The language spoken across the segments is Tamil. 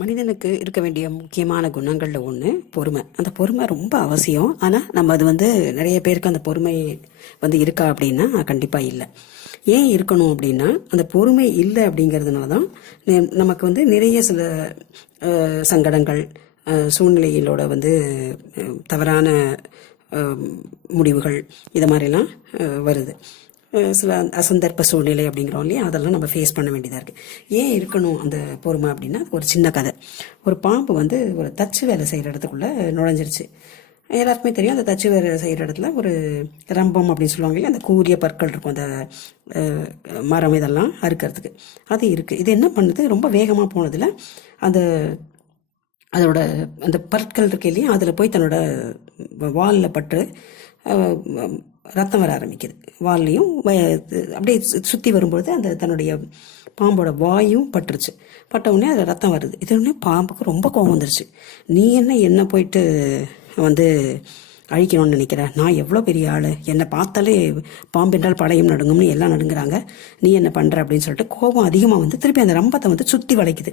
மனிதனுக்கு இருக்க வேண்டிய முக்கியமான குணங்களில் ஒன்று பொறுமை. அந்த பொறுமை ரொம்ப அவசியம். ஆனால் நம்ம அது நிறைய பேருக்கு அந்த பொறுமை இருக்கா அப்படின்னா கண்டிப்பாக இல்லை. ஏன் இருக்கணும் அப்படின்னா, அந்த பொறுமை இல்லை அப்படிங்கிறதுனால தான் நமக்கு நிறைய சில சங்கடங்கள், சூழ்நிலைகளோட தவறான முடிவுகள் இதை மாதிரிலாம் வருது. சில அசந்தர்ப்ப சூழ்நிலை அப்படிங்கிறோம் இல்லையா, அதெல்லாம் நம்ம ஃபேஸ் பண்ண வேண்டியதாக இருக்குது. ஏன் இருக்கணும் அந்த பொறுமை அப்படின்னா, ஒரு சின்ன கதை. ஒரு பாம்பு ஒரு தச்சு வேலை செய்கிற இடத்துக்குள்ளே நுழைஞ்சிருச்சு. எல்லாருக்குமே தெரியும், அந்த தச்சு வேலை செய்கிற இடத்துல ஒரு ரம்பம் அப்படின்னு சொல்லுவாங்க இல்லையா, அந்த கூரிய பற்கள் இருக்கும், அந்த மரம் இதெல்லாம் அறுக்கிறதுக்கு அது இருக்குது. இது என்ன பண்ணுது, ரொம்ப வேகமாக போனதில் அதோட அந்த பற்கள் இருக்கு இல்லையா, அதில் போய் தன்னோட வாலில் பட்டு ரத்தம் வர ஆரம்பிக்குது. வால்லையும் அப்படியே சுற்றி வரும்பொழுது அந்த தன்னுடைய பாம்போட வாயும் பட்டுருச்சு. பட்ட உடனே அதில் ரத்தம் வருது. இது உடனே பாம்புக்கு ரொம்ப கோவம் வந்துருச்சு. நீ என்ன போயிட்டு அழிக்கணும்னு நினைக்கிற? நான் எவ்வளோ பெரிய ஆள், என்னை பார்த்தாலே பாம்பு என்றால் படையும் நடுங்கும்னு எல்லாம் நடுங்குறாங்க, நீ என்ன பண்ணுற அப்படின்னு சொல்லிட்டு கோபம் அதிகமாக திருப்பி அந்த ரம்பத்தை சுற்றி வளைக்குது.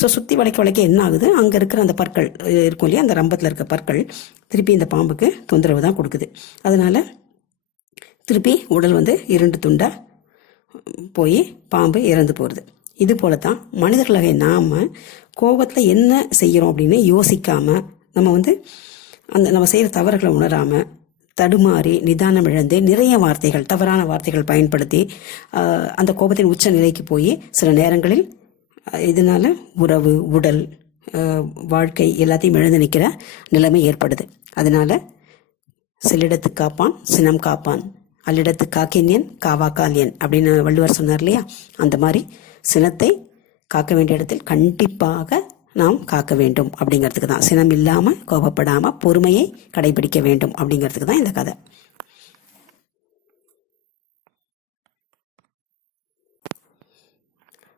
ஸோ சுற்றி வளைக்க என்ன ஆகுது, அங்கே இருக்கிற அந்த பற்கள் இருக்கும் இல்லையா, அந்த ரம்பத்தில் இருக்க பற்கள் திருப்பி இந்த பாம்புக்கு தொந்தரவு தான் கொடுக்குது. அதனால திருப்பி உடல் இரண்டு துண்டா போய் பாம்பு இறந்து போகிறது. இது போல தான் மனிதர்களாக நாம் கோபத்தில் என்ன செய்கிறோம் அப்படின்னு யோசிக்காமல், நம்ம செய்கிற தவறுகளை உணராமல் தடுமாறி நிதானம் இழந்து நிறைய வார்த்தைகள், தவறான வார்த்தைகள் பயன்படுத்தி அந்த கோபத்தின் உச்ச நிலைக்கு போய் சில நேரங்களில் இதனால் உறவு, உடல், வாழ்க்கை எல்லாத்தையும் இழந்து நிற்கிற நிலைமை ஏற்படுது. அதனால சிலிடத்து காப்பான் சினம் காப்பான், அல்லிடத்து காக்கின்யன் காவா கால்யன் அப்படின்னு வள்ளுவர் சொன்னார் இல்லையா, அந்த மாதிரி சினத்தை காக்க வேண்டிய இடத்தில் கண்டிப்பாக நாம் காக்க வேண்டும் அப்படிங்கிறதுக்கு தான், சினம் இல்லாமல் கோபப்படாமல் பொறுமையை கடைபிடிக்க வேண்டும் அப்படிங்கிறதுக்கு தான் இந்த கதை.